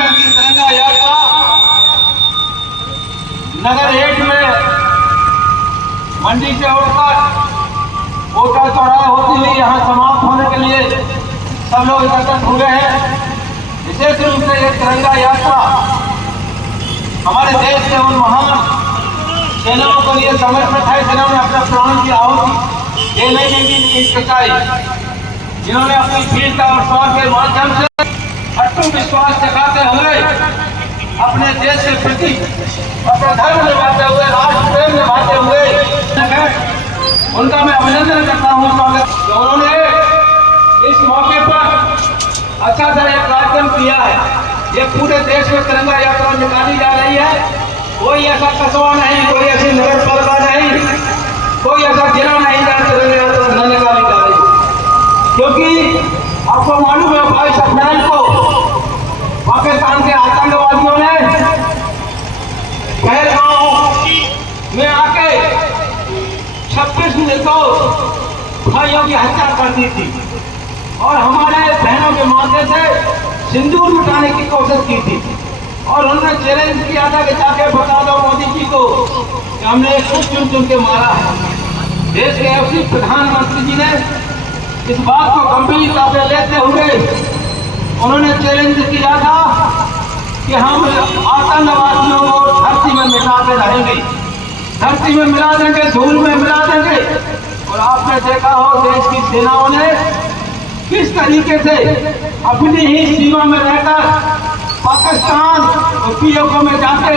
गठबंधन की तिरंगा यात्रा नगर 8 में मंडी से उठकर कोटा चौराहे होती हुई यहाँ समाप्त होने के लिए सब लोग एकत्रित हुए हैं। विशेष रूप से ये तिरंगा यात्रा हमारे देश के उन महान सेनाओं के लिए समर्पित है जिन्होंने अपने प्राण की आहुति देने की भी सच्चाई, जिन्होंने अपनी वीरता और शौर्य के माध्यम से अटूट विश्वास दिखाते हुए अपने देश के प्रति अपना धर्म निभाते हुए राष्ट्र प्रेम निभाते हुए उनका मैं अभिनंदन करता हूँ। स्वागत उन्होंने इस मौके पर अच्छा सा एक कार्यक्रम किया है। ये पूरे देश में तिरंगा यात्रा निकाली जा रही है। कोई ऐसा कस्बा नहीं, कोई ऐसी नगर पालिका नहीं, कोई ऐसा जिला नहीं जहाँ तिरंगा यात्रा न निकाली जा रही, क्योंकि आपको मालूम है 22 अप्रैल को पाकिस्तान के आतंकवादियों ने पहलगांव में आके 26 निर्दोष भाइयों की हत्या कर दी थी और हमारे बहनों के माथे से सिंदूर उठाने की कोशिश की थी और उन्होंने चैलेंज किया था कि जाके बता दो मोदी जी को कि हमने खुद चुन के मारा है। देश के उसी प्रधानमंत्री जी ने इस बात को गंभीरता से लेते हुए उन्होंने चैलेंज किया था कि हम आतंकवादियों को धरती में मिटाते रहेंगे, धरती में मिला देंगे, धूल में मिला देंगे। और आपने देखा हो देश की सेनाओं ने किस तरीके से अपनी ही सीमा में रहकर पाकिस्तान और पीओके में जाके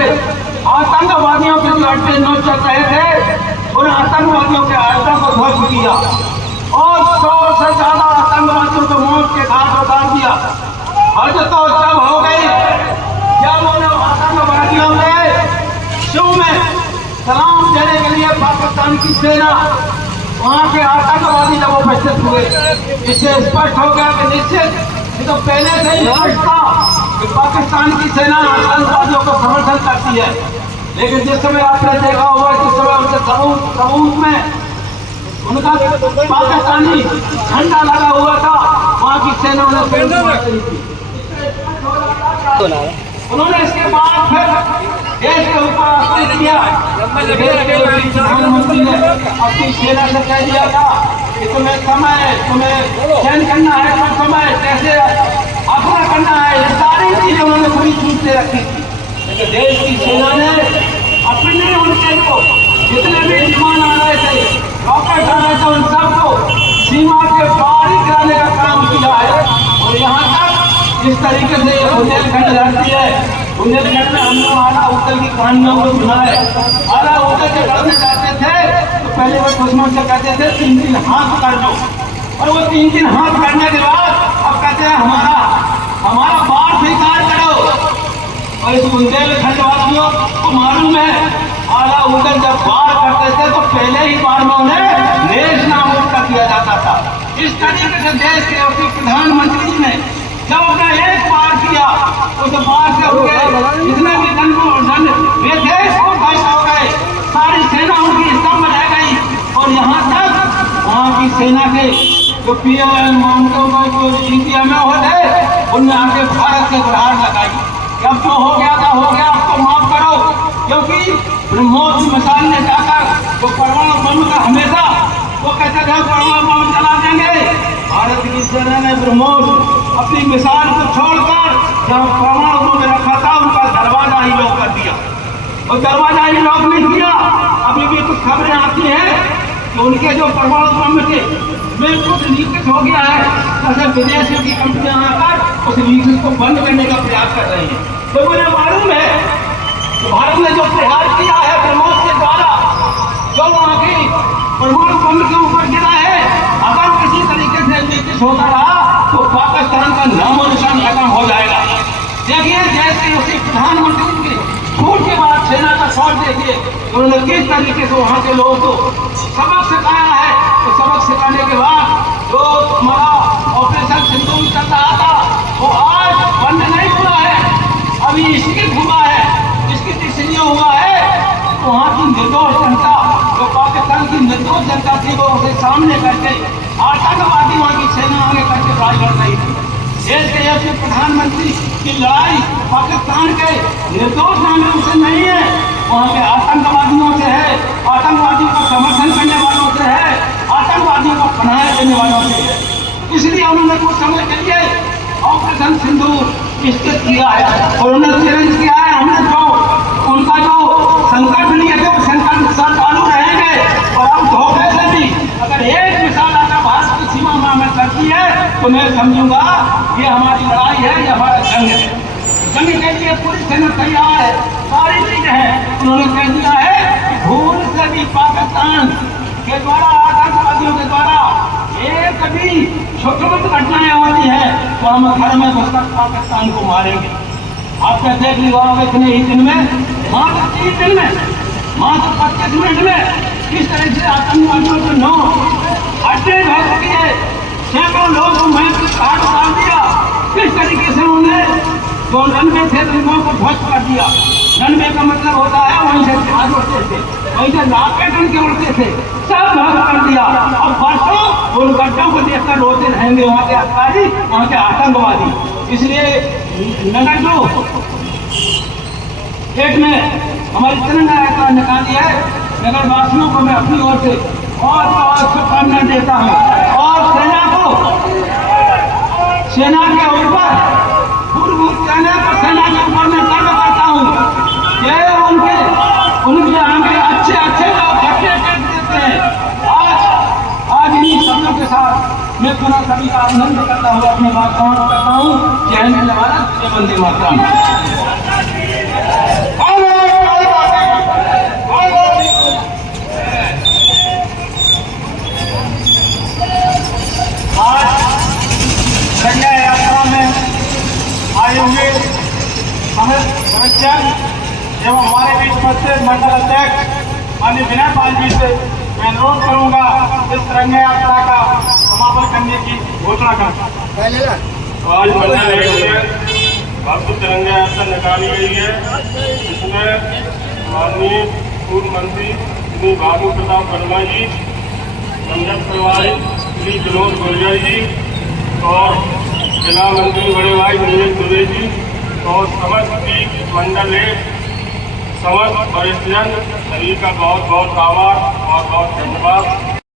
आतंकवादियों के जो अड्डे नोच चल रहे थे उन आतंकवादियों के अड्डों को ध्वस्त किया और 100 से ज्यादा आतंकवादियों को मौत के घाट उतार दिया। हद तो जब हो गई जब उन आतंकवादियों ने शो में सलाम देने के लिए पाकिस्तान की सेना वहां के आतंकवादी जब उपस्थित हुए, इससे स्पष्ट हो गया कि निश्चित ये तो पहले से ही स्पष्ट था कि पाकिस्तान की सेना आतंकवादियों को समर्थन करती है। लेकिन जिस समय आपने देखा होगा जिस समय उनके सबूत में उनका पाकिस्तानी झंडा लगा हुआ था, वहां की सेना ने उन्होंने इसके बाद फिर देश के ऊपर आक्रमण किया। प्रधानमंत्री ने अपनी सेना से कह दिया था कि तुम्हें चयन करना है, कुछ समय कैसे आक्रमण करना है, ये सारी चीजें उन्होंने पूरी छूट से रखी थी। लेकिन देश की सेना ने अपने उनके को जितने भी विमान आ रहे थे, रॉकेट आ रहे थे, उन सबको सीमा के पार ही कराने का काम किया है। और यहाँ तक जिस तरीके से बुंदेलखंड लड़ती है, बुंदेलखंड में हम लोग आला उत्तर की कहानियों को सुना है। आला उत्तर के लड़ने जाते थे तो पहले वो दुश्मन से कहते थे 3 हाथ कर दो, और वो 3 हाथ करने के बाद अब कहते हैं हमारा बाढ़ स्वीकार करो। और इस बुंदेलखंड वासियों को मालूम है आला उत्तर जब बाढ़ करते थे तो पहले ही बाढ़ में उन्हें देश नाबूद कर दिया जाता था। इस तरीके से देश के उसी प्रधानमंत्री जी ने जब अपना एक बार किया उस बार से उनके जितने भी धन वे देश को ध्वस्त हो गए, सारी सेना उनकी स्तंभ रह गई। और यहाँ तक वहाँ की सेना के जो पीएम मामलों को सीपीएम में होते उनने आके भारत से गुहार लगाई। अब जो हो गया था हो गया, अब तो माफ करो, क्योंकि ब्रह्मोस की मिसाल ने जाकर वो परमाणु बम का हमेशा वो कहते थे परमाणु बम चला देंगे। भारत की सेना ने ब्रह्मोस अपनी मिसाल को छोड़कर जहाँ परमाणु बम रखा था उनका दरवाजा ही लॉक कर दिया, और दरवाजा ही लॉक नहीं किया। अभी भी कुछ खबरें आती हैं कि उनके जो परमाणु बम थे में कुछ लीकेज हो गया है, ऐसे विदेशी की कंपनियां आकर उस लीकेज को बंद करने का प्रयास कर रही हैं। तो मुझे मालूम है कि भारत ने जो प्रहार किया है ब्रह्मोस के द्वारा, जो वहाँ की परमाणु बम के ऊपर गिरा है, अगर किसी तरीके से लीकेज होता रहा तो पाकिस्तान का नामो निशान खत्म हो जाएगा। देखिए जैसे उसी प्रधानमंत्री की छूट के बाद सेना का शॉट देखिए, उन्होंने किस तरीके से वहाँ के लोगों को सबक सिखाया है। तो सबक सिखाने के बाद जो हमारा ऑपरेशन सिंदूर चल रहा था वो आज बंद नहीं हुआ है, अभी इसकी हुआ है, इसकी इसलिए हुआ है वहाँ की निर्दोष जनता, जो पाकिस्तान की निर्दोष जनता थी, वो उसे सामने करके आतंकवादी वहाँ की सेना आगे करके राज लड़ रही थी। देश के प्रधानमंत्री कि लड़ाई पाकिस्तान के निर्दोष नागरिकों से नहीं है, वहाँ के आतंकवादियों से है, आतंकवादियों का समर्थन करने वालों से है, आतंकवादियों को पनाह देने वालों से है। इसलिए उन्होंने कुछ समय के लिए ऑपरेशन सिंदूर इसके किया है और उन्होंने चैलेंज किया है। हमने जो उनका जो संकल्प लिए थे वो संकल्प के साथ चालू रहेंगे और हम धोखे से भी अगर एक मिसाल आकर भारत की सीमा में हमें करती है तो मैं समझूंगा ये हमारी लड़ाई है, ये हमारा जंग है। जंग के लिए पूरी सेना तैयार है, सारी चीजें हैं। उन्होंने कह दिया है कि भूल से भी पाकिस्तान के द्वारा, आतंकवादियों के द्वारा एक भी छोटी मोटी घटनाएं होती है तो हम घर में घुसकर पाकिस्तान को मारेंगे। आपने देख लिया होगा इतने ही दिन में, मात्र 3 दिन में, मात्र 25 मिनट में किस तरह से आतंकवादियों के 9 अड्डे भर चुकी है, सैकड़ों लोगों को मैं घाट उतार दिया। किस तरीके से उन्होंने जो रनवे थे रनवे को ध्वस्त कर दिया। रनवे का मतलब होता है वहीं से जहाज उड़ते थे, वहीं से रॉकेट उनके उड़ते थे, सब ध्वस्त कर दिया। अब बरसों उन गड्ढों को देखकर रोते रहेंगे वहाँ के अधिकारी, वहाँ के आतंकवादी। इसलिए नगर जो एक में हमारी तिरंगा यात्रा निकाली है, नगर वासियों को मैं अपनी ओर से बहुत शुभकामनाएं देता हूँ और सेना को, सेना के ऊपर सेना के ऊपर मैं गर्व करता हूँ कि उनके आगे अच्छे अच्छे लोग खट्टे कर देते हैं। आज इन्हीं शब्दों के साथ मैं पुनः सभी का अभिनंदन करता हूँ, अपनी बात समाप्त करता हूँ। जय हिंद, जय भारत, जय वंदे मातरम। संजय यात्रा में आए हुए सदस्य एवं हमारे बीच उपस्थित मंडल अध्यक्ष माननीय विनय पाल जी से मैं अनुरोध करूंगा इस तिरंगा यात्रा का समापन करने की घोषणा करें। आज मंडल भव्य तिरंगा यात्रा निकाली गई है। इसमें माननीय पूर्व मंत्री श्री बाबू प्रताप वर्मा जी, मंडल प्रभारी श्री विनोद गुर्जर जी और जिला मंत्री बड़े भाई नीरज दुबे जी और समस्त मंडल समस्त वरिष्ठजन सभी का बहुत बहुत आभार और बहुत धन्यवाद।